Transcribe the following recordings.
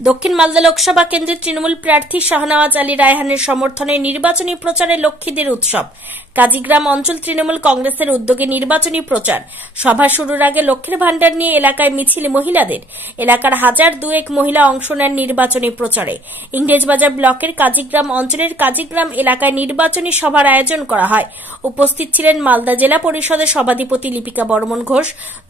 দক্ষিণ মালদা লোকসভা কেন্দ্রের তৃণমূল প্রার্থী শাহনওয়াজ আলী রায়হানের সমর্থনে নির্বাচনী প্রচারে লক্ষ্মীদের উৎসব। কাজীগ্রাম অঞ্চল তৃণমূল কংগ্রেসের উদ্যোগে নির্বাচনী প্রচার সভা শুরুর আগে লক্ষ্মীর ভাণ্ডার নিয়ে এলাকায় মিছিল মহিলাদের। এলাকার 1002 মহিলা অংশ নেন নির্বাচনী প্রচারে। ইংরেজবাজার ব্লকের কাজীগ্রাম অঞ্চলের কাজীগ্রাম এলাকায় নির্বাচনী সভার আয়োজন করা হয়। উপস্থিত ছিলেন মালদা জেলা পরিষদের সভাধিপতি লিপিকা বর্মন ঘোষ,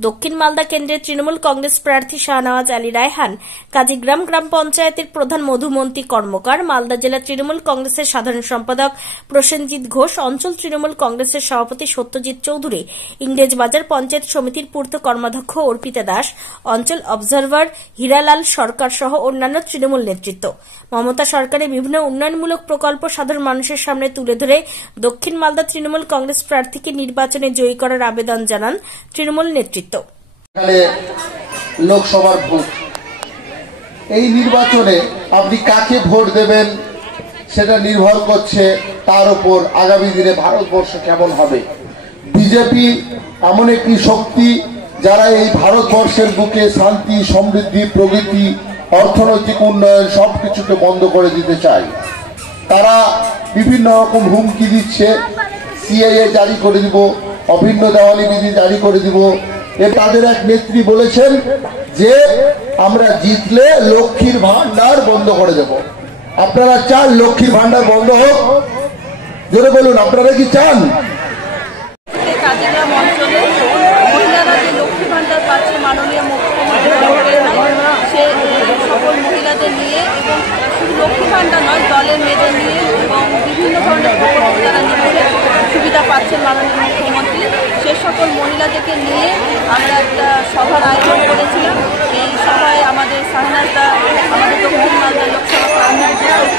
দক্ষিণ মালদা কেন্দ্রের তৃণমূল কংগ্রেস প্রার্থী শাহনওয়াজ আলী রায়হান, কাজীগ্রাম গ্রাম পঞ্চায়েতের প্রধান মধুমন্তী কর্মকার, মালদা জেলা তৃণমূল কংগ্রেসের সাধারণ সম্পাদক প্রসেনজিৎ ঘোষ, অঞ্চল তৃণমূল কংগ্রেসের সভাপতি সত্যজিৎ চৌধুরী, ইংরেজবাজার পঞ্চায়েত সমিতির পূর্ত কর্মাধ্যক্ষ অর্পিতা দাস, অঞ্চল অবজারভার হীরালাল সরকার সহ অন্যান্য তৃণমূল নেতৃত্ব। মমতা সরকারের বিভিন্ন উন্নয়নমূলক প্রকল্প সাধারণ মানুষের সামনে তুলে ধরে দক্ষিণ মালদা তৃণমূল কংগ্রেস প্রার্থীকে নির্বাচনে জয়ী করার আবেদন জানান তৃণমূল নেতৃত্ব। লোকসভার ভোট, এই নির্বাচনে আপনি কাকে ভোট দেবেন সেটা নির্ভর করছে তার উপর আগামী দিনে ভারতবর্ষ কেমন হবে। বিজেপি এমন একটি শক্তি যারা এই ভারতবর্ষের বুকে শান্তি, সমৃদ্ধি, প্রগতি, অর্থনৈতিক উন্নয়ন সবকিছুকে বন্ধ করে দিতে চায়। তারা বিভিন্ন রকম হুমকি দিচ্ছে, সিএএ জারি করে দিব, অভিন্ন দেওয়ানি বিধি জারি করে দিব। তাদের এক নেত্রী বলেছেন যে আমরা জিতলে লক্ষ্মীর ভান্ডার বন্ধ করে দেব। আপনারা চান লক্ষ্মীর ভান্ডার বন্ধ হোক? জোরে বলুন, আপনারা কি চান? কাজীগ্রাম অঞ্চলে মহিলারা যে লক্ষ্মী ভান্ডার পাচ্ছে মাননীয় মুখ্যমন্ত্রী সে সকল মহিলাদের নিয়ে, এবং শুধু লক্ষ্মী ভান্ডার নয়, দলের মেয়েদের নিয়ে এবং বিভিন্ন ধরনের প্রকল্প যারা নিচ্ছে সুবিধা পাচ্ছেন মাননীয় মুখ্যমন্ত্রী, সে সকল মহিলাদেরকে নিয়ে আমরা একটা সভার আয়োজন করেছিলাম। এই সভায় আমাদের শাহনওয়াজদা, আমাদের দক্ষিণ মালদা লোকসভা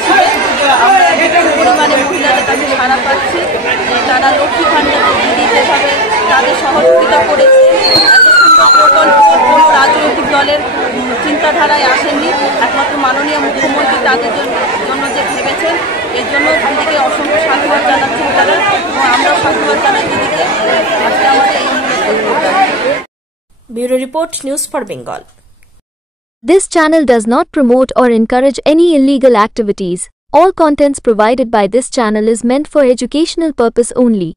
ছিলেন। আমরা বিপুল পরিমাণে মহিলাদের কাছে সাড়া পাচ্ছি, তারা লক্ষ্মী ভান্ডার দিদি যেভাবে তাদের সহযোগিতা করেছে। এত সুন্দর প্রকল্প কোনো রাজনৈতিক দলের চিন্তাধারায় আসেনি, একমাত্র মাননীয় মুখ্যমন্ত্রী তাদের জন্য যে ভেবেছেন, এর জন্য দিদিকে অসংখ্য সাধুবাদ জানাচ্ছেন তারা, এবং আমরাও সাধুবাদ জানাই দিদিকে। আজকে আমাদের এই bureau report, news for Bengal. This channel does not promote or encourage any illegal activities. All contents provided by this channel is meant for educational purpose only.